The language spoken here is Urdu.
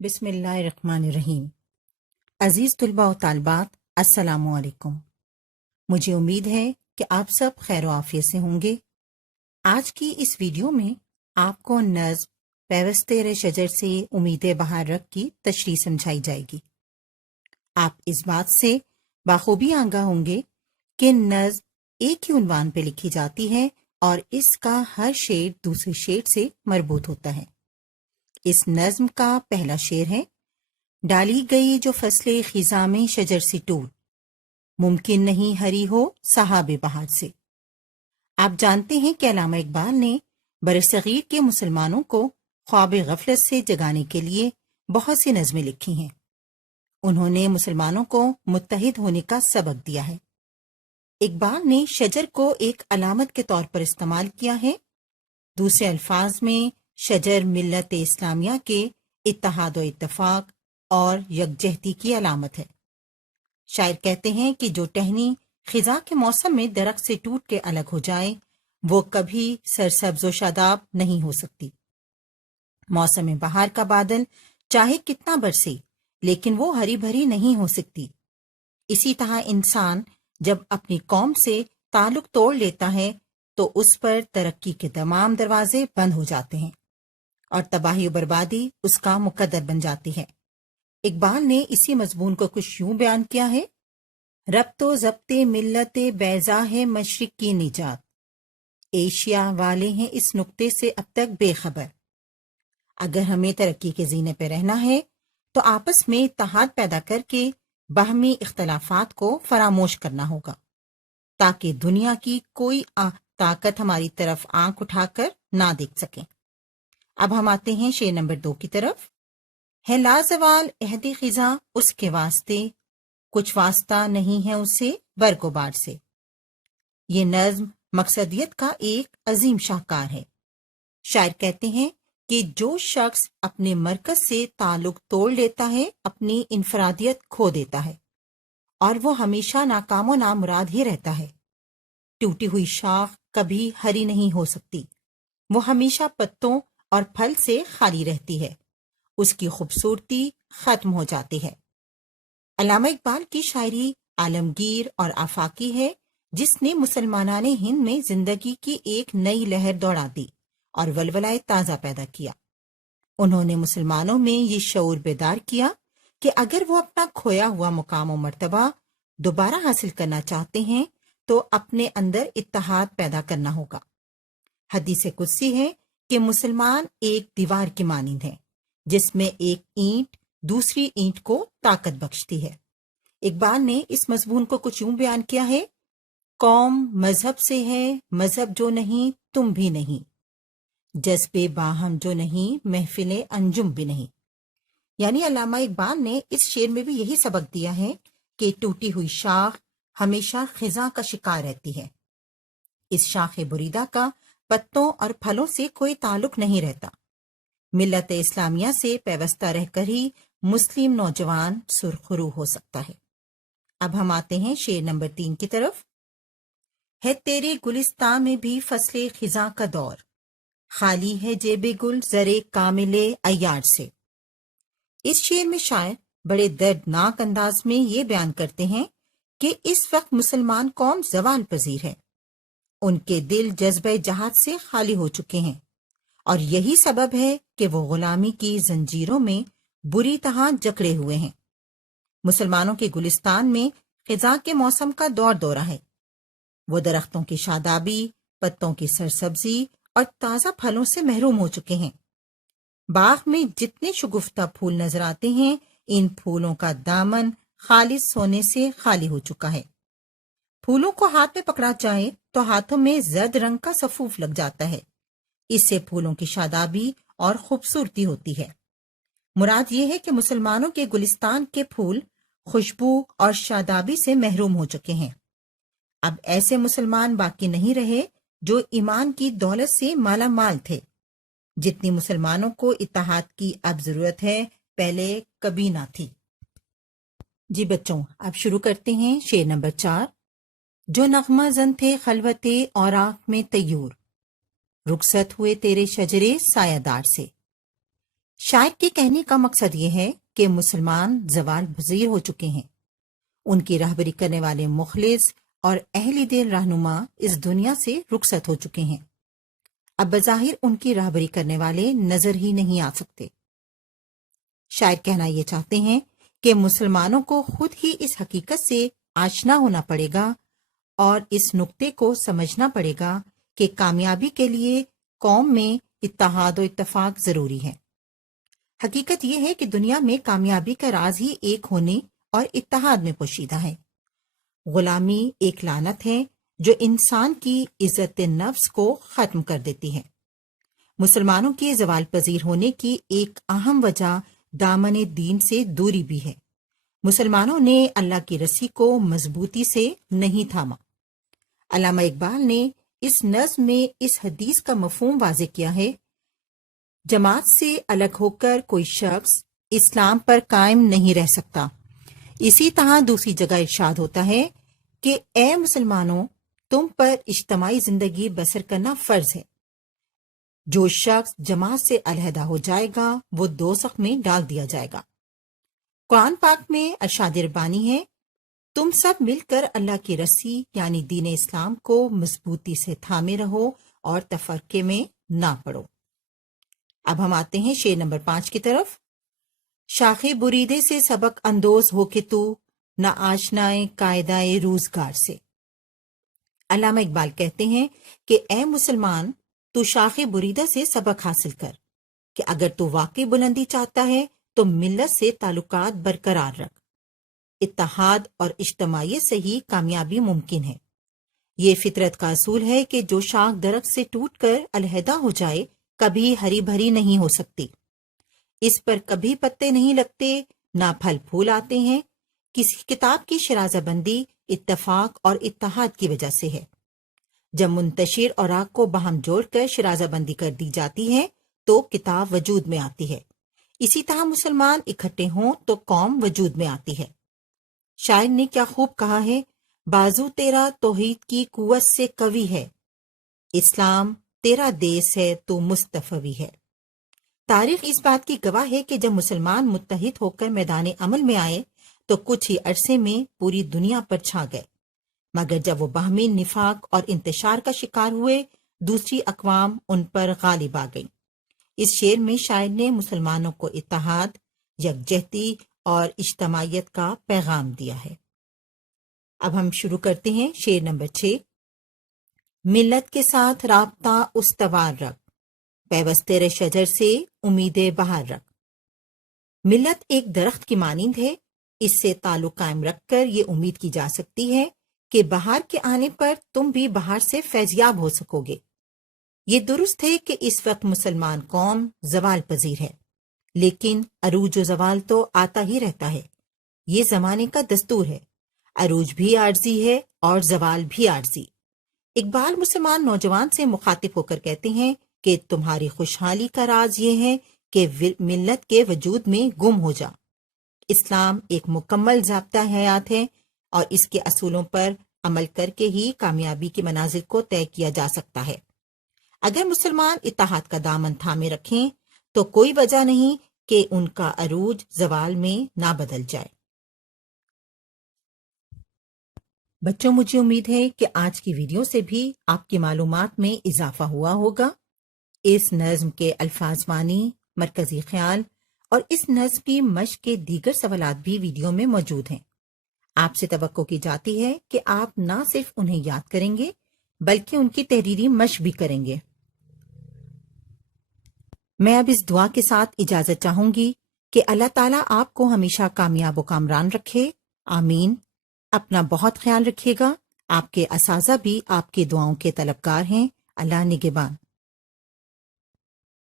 بسم اللہ الرحمن الرحیم۔ عزیز طلباء و طالبات، السلام علیکم۔ مجھے امید ہے کہ آپ سب خیر و عافیت سے ہوں گے۔ آج کی اس ویڈیو میں آپ کو نظم پیوستہ شجر سے امید بہار رکھ کی تشریح سمجھائی جائے گی۔ آپ اس بات سے بخوبی آگاہ ہوں گے کہ نظم ایک ہی عنوان پہ لکھی جاتی ہے اور اس کا ہر شعر دوسرے شعر سے مربوط ہوتا ہے۔ اس نظم کا پہلا شعر ہے: ڈالی گئی جو فصل خزاں میں شجر سے ٹوٹ، ممکن نہیں ہری ہو صحاب بہار سے۔ آپ جانتے ہیں کہ علامہ اقبال نے برصغیر کے مسلمانوں کو خواب غفلت سے جگانے کے لیے بہت سی نظمیں لکھی ہیں۔ انہوں نے مسلمانوں کو متحد ہونے کا سبق دیا ہے۔ اقبال نے شجر کو ایک علامت کے طور پر استعمال کیا ہے۔ دوسرے الفاظ میں شجر ملت اسلامیہ کے اتحاد و اتفاق اور یکجہتی کی علامت ہے۔ شاعر کہتے ہیں کہ جو ٹہنی خزاں کے موسم میں درخت سے ٹوٹ کے الگ ہو جائے وہ کبھی سرسبز و شاداب نہیں ہو سکتی۔ موسم بہار کا بادل چاہے کتنا برسے لیکن وہ ہری بھری نہیں ہو سکتی۔ اسی طرح انسان جب اپنی قوم سے تعلق توڑ لیتا ہے تو اس پر ترقی کے تمام دروازے بند ہو جاتے ہیں اور تباہی و بربادی اس کا مقدر بن جاتی ہے۔ اقبال نے اسی مضمون کو کچھ یوں بیان کیا ہے: ربط و ضبط ملت بیضا ہے مشرق کی نجات، ایشیا والے ہیں اس نقطے سے اب تک بے خبر۔ اگر ہمیں ترقی کے زینے پہ رہنا ہے تو آپس میں اتحاد پیدا کر کے باہمی اختلافات کو فراموش کرنا ہوگا تاکہ دنیا کی کوئی طاقت ہماری طرف آنکھ اٹھا کر نہ دیکھ سکے۔ اب ہم آتے ہیں شعر نمبر 2 کی طرف۔ ہے لازوال عہد خزاں اس کے واسطے، کچھ واسطہ نہیں ہے اسے برگ و بار سے۔ یہ نظم مقصدیت کا ایک عظیم شاہکار ہے۔ شاعر کہتے ہیں کہ جو شخص اپنے مرکز سے تعلق توڑ لیتا ہے اپنی انفرادیت کھو دیتا ہے اور وہ ہمیشہ ناکام و نامراد ہی رہتا ہے۔ ٹوٹی ہوئی شاخ کبھی ہری نہیں ہو سکتی، وہ ہمیشہ پتوں اور پھل سے خالی رہتی ہے، اس کی خوبصورتی ختم ہو جاتی ہے۔ علامہ اقبال کی شاعری عالمگیر اور آفاقی ہے جس نے مسلمانان ہند میں زندگی کی ایک نئی لہر دوڑا دی اور ولولہ تازہ پیدا کیا۔ انہوں نے مسلمانوں میں یہ شعور بیدار کیا کہ اگر وہ اپنا کھویا ہوا مقام و مرتبہ دوبارہ حاصل کرنا چاہتے ہیں تو اپنے اندر اتحاد پیدا کرنا ہوگا۔ حدیث قدسی ہے کہ مسلمان ایک دیوار کی مانند ہے جس میں ایک اینٹ دوسری اینٹ کو طاقت بخشتی ہے۔ اقبال نے اس مضمون کو کچھ یوں بیان کیا ہے: قوم مذہب سے ہے، مذہب جو نہیں تم بھی نہیں، جذبے باہم جو نہیں محفل انجم بھی نہیں۔ یعنی علامہ اقبال نے اس شعر میں بھی یہی سبق دیا ہے کہ ٹوٹی ہوئی شاخ ہمیشہ خزاں کا شکار رہتی ہے۔ اس شاخ بریدہ کا پتوں اور پھلوں سے کوئی تعلق نہیں رہتا۔ ملت اسلامیہ سے پیوستہ رہ کر ہی مسلم نوجوان سرخرو ہو سکتا ہے۔ اب ہم آتے ہیں شعر نمبر 3 کی طرف۔ ہے تیرے گلستان میں بھی فصل خزاں کا دور، خالی ہے جیب گل زرے کامل عیار سے۔ اس شعر میں شاعر بڑے دردناک انداز میں یہ بیان کرتے ہیں کہ اس وقت مسلمان قوم زوال پذیر ہے، ان کے دل جذبہ جہاد سے خالی ہو چکے ہیں اور یہی سبب ہے کہ وہ غلامی کی زنجیروں میں بری طرح جکڑے ہوئے ہیں۔ مسلمانوں کے گلستان میں خزاں کے موسم کا دور دورہ ہے۔ وہ درختوں کی شادابی، پتوں کی سرسبزی اور تازہ پھلوں سے محروم ہو چکے ہیں۔ باغ میں جتنے شگفتہ پھول نظر آتے ہیں ان پھولوں کا دامن خالص سونے سے خالی ہو چکا ہے۔ پھولوں کو ہاتھ میں پکڑا جائے تو ہاتھوں میں زرد رنگ کا سفوف لگ جاتا ہے، اس سے پھولوں کی شادابی اور خوبصورتی ہوتی ہے۔ مراد یہ ہے کہ مسلمانوں کے گلستان کے پھول خوشبو اور شادابی سے محروم ہو چکے ہیں۔ اب ایسے مسلمان باقی نہیں رہے جو ایمان کی دولت سے مالا مال تھے۔ جتنی مسلمانوں کو اتحاد کی اب ضرورت ہے پہلے کبھی نہ تھی۔ جی بچوں، اب شروع کرتے ہیں شعر نمبر 4۔ جو نغمہ زن تھے خلوت اور آنکھ میں طیور، رخصت ہوئے تیرے شجرے سایہ دار سے۔ شاعر کے کہنے کا مقصد یہ ہے کہ مسلمان زوال پذیر ہو چکے ہیں، ان کی رہبری کرنے والے مخلص اور اہل دل رہنما اس دنیا سے رخصت ہو چکے ہیں، اب بظاہر ان کی رہبری کرنے والے نظر ہی نہیں آ سکتے۔ شاعر کہنا یہ چاہتے ہیں کہ مسلمانوں کو خود ہی اس حقیقت سے آشنا ہونا پڑے گا اور اس نقطے کو سمجھنا پڑے گا کہ کامیابی کے لیے قوم میں اتحاد و اتفاق ضروری ہے۔ حقیقت یہ ہے کہ دنیا میں کامیابی کا راز ہی ایک ہونے اور اتحاد میں پوشیدہ ہے۔ غلامی ایک لعنت ہے جو انسان کی عزت نفس کو ختم کر دیتی ہے۔ مسلمانوں کے زوال پذیر ہونے کی ایک اہم وجہ دامن دین سے دوری بھی ہے۔ مسلمانوں نے اللہ کی رسی کو مضبوطی سے نہیں تھاما۔ علامہ اقبال نے اس نظم میں اس حدیث کا مفہوم واضح کیا ہے، جماعت سے الگ ہو کر کوئی شخص اسلام پر قائم نہیں رہ سکتا۔ اسی طرح دوسری جگہ ارشاد ہوتا ہے کہ اے مسلمانوں، تم پر اجتماعی زندگی بسر کرنا فرض ہے۔ جو شخص جماعت سے علیحدہ ہو جائے گا وہ دوزخ میں ڈال دیا جائے گا۔ قرآن پاک میں ارشاد ربانی ہے، تم سب مل کر اللہ کی رسی یعنی دین اسلام کو مضبوطی سے تھامے رہو اور تفرقے میں نہ پڑو۔ اب ہم آتے ہیں شعر نمبر 5 کی طرف۔ شاخ بریدے سے سبق اندوز ہو کے تو، نہ آشنائے قاعدۂ روزگار سے۔ علامہ اقبال کہتے ہیں کہ اے مسلمان، تو شاخ بریدہ سے سبق حاصل کر کہ اگر تو واقعی بلندی چاہتا ہے تو ملت سے تعلقات برقرار رکھ۔ اتحاد اور اجتماعیت سے ہی کامیابی ممکن ہے۔ یہ فطرت کا اصول ہے کہ جو شاخ درخت سے ٹوٹ کر علیحدہ ہو جائے کبھی ہری بھری نہیں ہو سکتی، اس پر کبھی پتے نہیں لگتے، نہ پھل پھول آتے ہیں۔ کسی کتاب کی شرازہ بندی اتفاق اور اتحاد کی وجہ سے ہے۔ جب منتشر اوراق کو باہم جوڑ کر شرازہ بندی کر دی جاتی ہے تو کتاب وجود میں آتی ہے۔ اسی طرح مسلمان اکٹھے ہوں تو قوم وجود میں آتی ہے۔ شاعر نے کیا خوب کہا ہے، بازو تیرا توحید کی قوت سے قوی ہے، اسلام تیرا دیس ہے تو مصطفی ہے۔ تاریخ اس بات کی گواہ ہے کہ جب مسلمان متحد ہو کر میدان عمل میں آئے تو کچھ ہی عرصے میں پوری دنیا پر چھا گئے، مگر جب وہ باہمی نفاق اور انتشار کا شکار ہوئے دوسری اقوام ان پر غالب آ گئیں۔ اس شعر میں شاعر نے مسلمانوں کو اتحاد، یکجہتی اور اجتماعیت کا پیغام دیا ہے۔ اب ہم شروع کرتے ہیں شعر نمبر 6۔ ملت کے ساتھ رابطہ استوار رکھ، پیوستہ شجر سے امید بہار رکھ۔ ملت ایک درخت کی مانند ہے، اس سے تعلق قائم رکھ کر یہ امید کی جا سکتی ہے کہ بہار کے آنے پر تم بھی بہار سے فیضیاب ہو سکو گے۔ یہ درست ہے کہ اس وقت مسلمان قوم زوال پذیر ہے، لیکن عروج و زوال تو آتا ہی رہتا ہے، یہ زمانے کا دستور ہے۔ عروج بھی عارضی ہے اور زوال بھی عارضی۔ اقبال مسلمان نوجوان سے مخاطب ہو کر کہتے ہیں کہ تمہاری خوشحالی کا راز یہ ہے کہ ملت کے وجود میں گم ہو جا۔ اسلام ایک مکمل ضابطہ حیات ہے اور اس کے اصولوں پر عمل کر کے ہی کامیابی کے منازل کو طے کیا جا سکتا ہے۔ اگر مسلمان اتحاد کا دامن تھامے رکھیں تو کوئی وجہ نہیں کہ ان کا عروج زوال میں نہ بدل جائے۔ بچوں، مجھے امید ہے کہ آج کی ویڈیو سے بھی آپ کی معلومات میں اضافہ ہوا ہوگا۔ اس نظم کے الفاظ معنی، مرکزی خیال اور اس نظم کی مشق کے دیگر سوالات بھی ویڈیو میں موجود ہیں۔ آپ سے توقع کی جاتی ہے کہ آپ نہ صرف انہیں یاد کریں گے بلکہ ان کی تحریری مشق بھی کریں گے۔ میں اب اس دعا کے ساتھ اجازت چاہوں گی کہ اللہ تعالیٰ آپ کو ہمیشہ کامیاب و کامران رکھے، آمین۔ اپنا بہت خیال رکھیے گا۔ آپ کے اساتذہ بھی آپ کی دعاؤں کے طلبگار ہیں۔ اللہ نگہبان۔